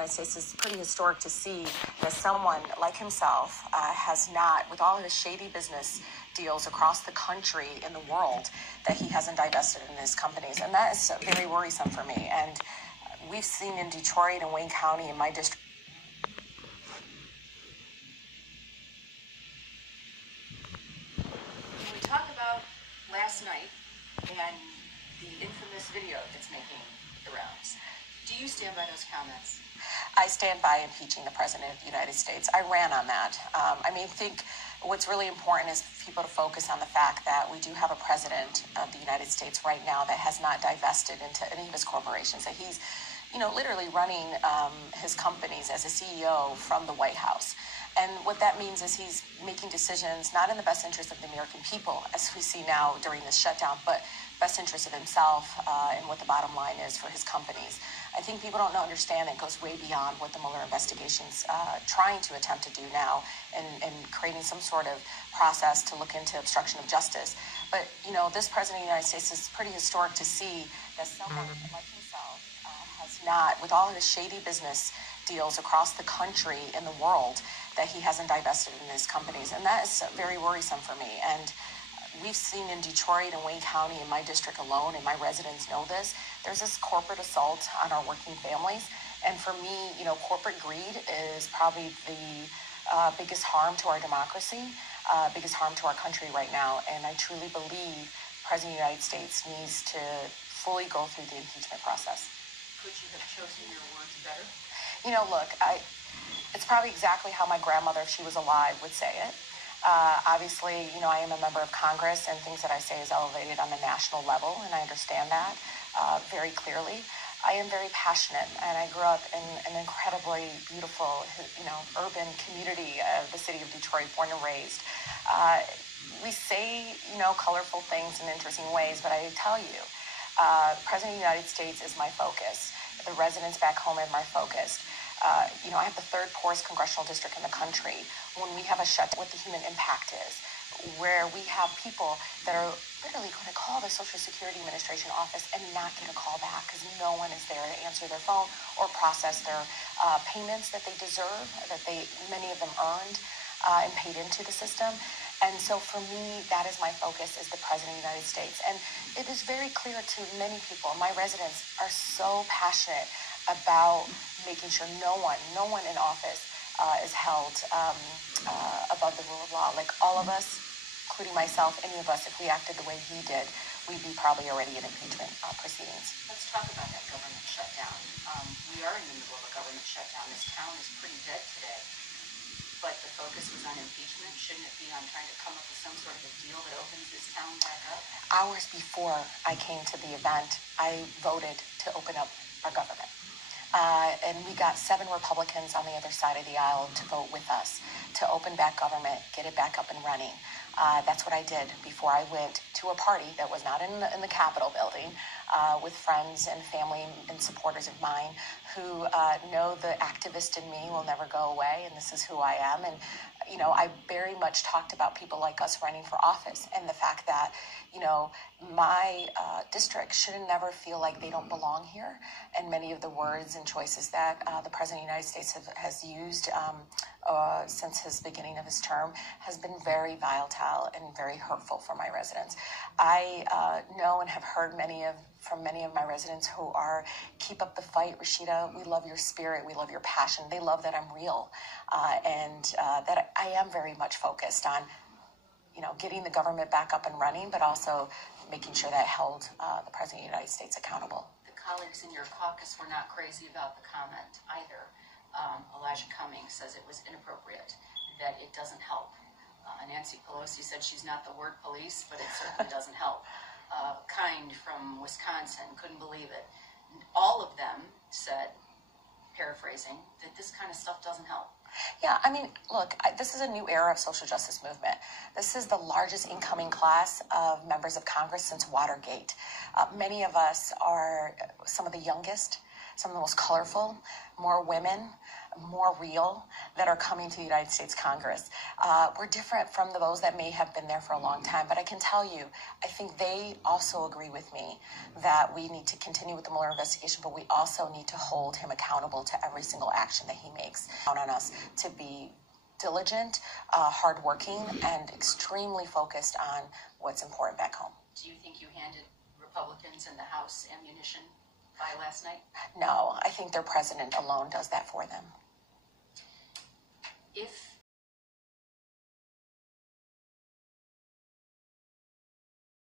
United States, it's pretty historic to see that someone like himself has not, with all his shady business deals across the country in the world, that he hasn't divested in his companies. And that is very worrisome for me. And we've seen in Detroit and Wayne County, in my district, we talk about last night and the infamous video that's making the rounds. Do you stand by those comments? I stand by impeaching the President of the United States. I ran on that. I think what's really important is for people to focus on the fact that we do have a President of the United States right now that has not divested into any of his corporations, that he's, literally running his companies as a CEO from the White House. And what that means is he's making decisions not in the best interest of the American people, as we see now during this shutdown, but best interest of himself and what the bottom line is for his companies. I think people don't understand it goes way beyond what the Mueller investigation's trying to attempt to do now and creating some sort of process to look into obstruction of justice. But, this President of the United States is pretty historic to see that someone like himself has not, with all his shady business deals across the country and the world, that he hasn't divested in his companies. And that is very worrisome for me. And we've seen in Detroit and Wayne County, in my district alone, and my residents know this, there's this corporate assault on our working families. And for me, corporate greed is probably the biggest harm to our democracy, biggest harm to our country right now. And I truly believe the President of the United States needs to fully go through the impeachment process. Could you have chosen your words better? Look, it's probably exactly how my grandmother, if she was alive, would say it. Obviously, I am a member of Congress, and things that I say is elevated on the national level, and I understand that very clearly. I am very passionate, and I grew up in an incredibly beautiful, urban community of the city of Detroit, born and raised. We say, colorful things in interesting ways, but I tell you, President of the United States is my focus. The residents back home are my focus. I have the third poorest congressional district in the country. When we have a shutdown, what the human impact is, where we have people that are literally going to call the Social Security Administration office and not get a call back because no one is there to answer their phone or process their payments that they deserve, that many of them earned and paid into the system. And so for me, that is my focus, is the President of the United States. And it is very clear to many people. My residents are so passionate about making sure no one in office is held above the rule of law. Like all of us, including myself, any of us, if we acted the way he did, we'd be probably already in impeachment proceedings. Let's talk about that government shutdown. We are in the middle of a government shutdown. This town is pretty dead today. But the focus was on impeachment. Shouldn't it be on trying to come up with some sort of a deal that opens this town back up? Hours before I came to the event, I voted to open up our government. And we got 7 Republicans on the other side of the aisle to vote with us to open back government, get it back up and running. That's what I did before I went to a party that was not in the Capitol building with friends and family and supporters of mine who know the activist in me will never go away, and this is who I am. And, I very much talked about people like us running for office and the fact that, my district should never feel like they don't belong here. And many of the words and choices that the President of the United States has used since his beginning of his term has been very volatile and very hurtful for my residents. I know and have heard from many of my residents who are, keep up the fight, Rashida. We love your spirit. We love your passion. They love that I'm real and that I am very much focused on, getting the government back up and running, but also making sure that held the President of the United States accountable. The colleagues in your caucus were not crazy about the comment either. Elijah Cummings says it was inappropriate, that it doesn't help. Nancy Pelosi said she's not the word police, but it certainly doesn't help. Kind from Wisconsin couldn't believe it. All of them said, paraphrasing, that this kind of stuff doesn't help. Yeah, look, this is a new era of social justice movement. This is the largest incoming class of members of Congress since Watergate. Many of us are some of the youngest, some of the most colorful, more women, more real, that are coming to the United States Congress. We're different from those that may have been there for a long time, but I can tell you, I think they also agree with me that we need to continue with the Mueller investigation, but we also need to hold him accountable to every single action that he makes. Count on us to be diligent, hardworking, and extremely focused on what's important back home. Do you think you handed Republicans in the House ammunition by last night? No, I think their president alone does that for them.